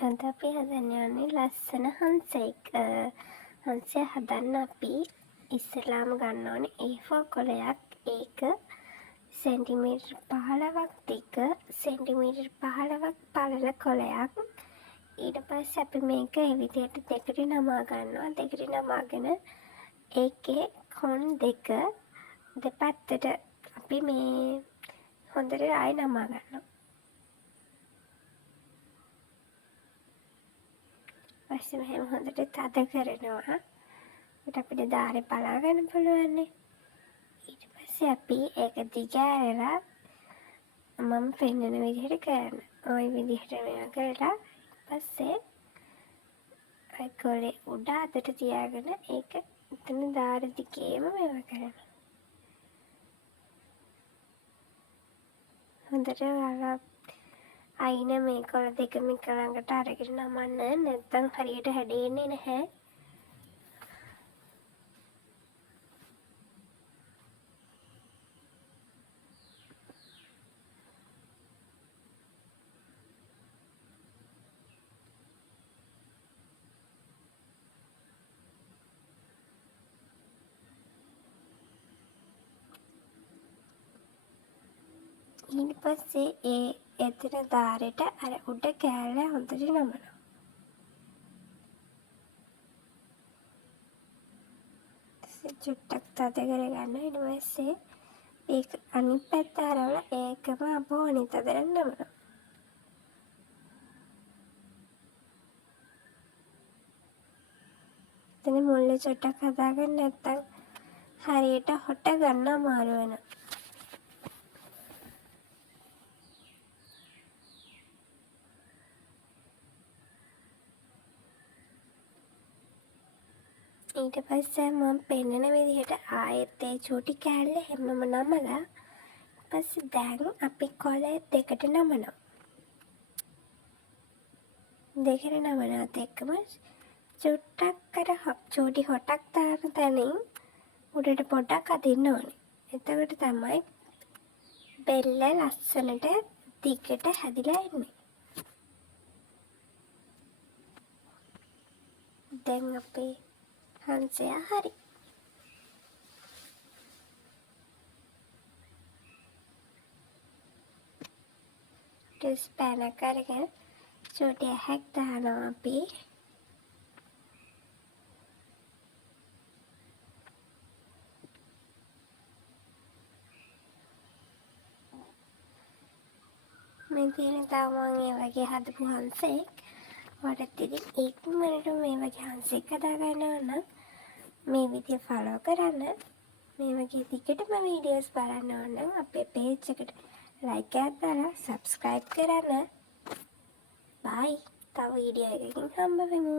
අද අපි හදන්න යන්නේ ලස්සන හංසෙක්. හංසය හදන්න අපි ඉස්සෙල්ලාම ගන්න ඕනේ A4 කොලයක්. ඒක සෙන්ටිමීටර් 15ක් දිග, සෙන්ටිමීටර් 15ක් පළල කොලයක්. ඊට පස්සේ අපි මේක ඒ විදිහට දෙකට නමා ගන්නවා. දෙකට නමාගෙන ඒකේ කොන් දෙක දෙපැත්තට අපි මේ හොඳට ආයෙ නමා ගන්නවා. පස්සේ මෙහෙම හොඳට තද කරනවා. ඒකට අපිට ධාරේ පලා ගන්න පුළුවන්. ඊට පස්සේ අපි ඒක දිග ඇරලා මම පෙන්නන විදිහට කරන්න. ওই විදිහට මේවා කරලා පස්සේ අය කොලේ උඩ අතට තියාගෙන ඒක එතන ධාර දිගේම මේවා කරනවා. හොඳට වල අයින මේ කොළ දෙකම එක ළඟට අරගෙන නමන්න. නැත්නම් හරියට හැදෙන්නේ නැහැ. ඊට පස්සේ ඒ එතන ධාරෙට අර උඩ කෑල්ල හොඳට නමනවා. චුට්ටක් තද කරගන්න. ඊට පස්සේ ඒක අනිත් පැත්ත හරවලා ඒකම අපෝ අනිත් අතට නමනවා. එතන මුල්ල චුට්ටක් හදාගන්න නැත්නම් හරියට හොට ගන්න අමාරු වෙනවා. ඊට පස්සේ මම පෙන්නන විදිහට ආයෙත් ඒ චූටි කෑල්ල හැමම නමලා පස්සේ දැන් අපි කොළ දෙකට නමනවා. දෙකට නමනවත් එක්කම චුට්ටක් අර චූටි හොටක් දාන තැනින් උඩට පොඩ්ඩක් අදින්න ඕනේ. එතකොට තමයි බෙල්ල ලස්සනට දිගට හැදිලා එන්නේ. දැන් අපේ හංසය හරි. ටස් පැනක් අරගෙන චූටි ඇහැක් දානවා අපි. මේ තියෙන තව මම ඒ වගේ හදපු හංසෙක්. ඔයාලට ඉතින් ඉක්මනට මේ වගේ හංසෙක් හදාගන්න ඕන නම් මේ විදිය ෆලෝ කරන්න. මේ වගේ දිගටම වීඩියෝස් බලන්න ඕන නම් අපේ පේජ් එකට ලයික් එකක් දාලා සබ්ස්ක්‍රයිබ් කරන්න. බයි. තව වීඩියෝ එකකින් හම්බ වෙමු.